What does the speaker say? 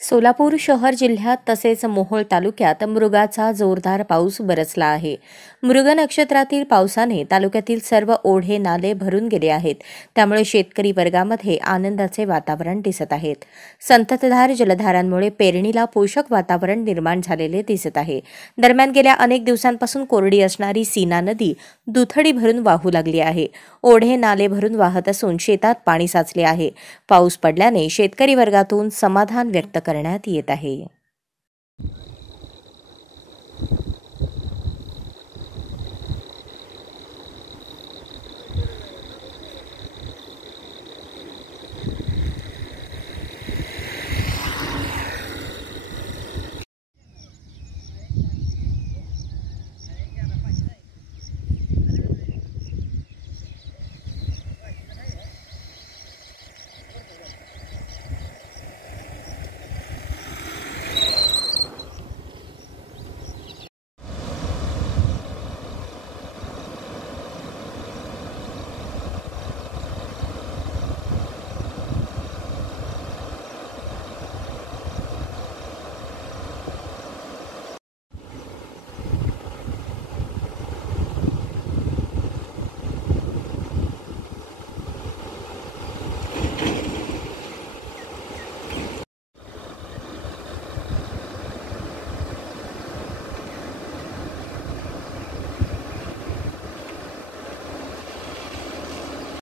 सोलापूर शहर जिल्ह्यात तसेच मोहोळ तालुक्यात मृगाचा जोरदार पाऊस बरसला आहे। मृग नक्षत्रातील पावसाने तालुक्यातील सर्व ओढे नाले भरून गेले आहेत। त्यामुळे शेतकरी वर्गामध्ये आनंदाचे वातावरण दिसत आहे। संततधार जलधारांमुळे पेरणीला पोषक वातावरण निर्माण झालेले दिसत आहे। दरम्यान गेल्या अनेक दिवसांपासून कोरडी असणारी सीना नदी दुथडी भरून वाहू लागली आहे। ओढे नाले भरून वाहत असून शेतात पाणी साचले आहे। पाऊस पडल्याने शेतकरी वर्गातून समाधान व्यक्त करण्यात येत आहे।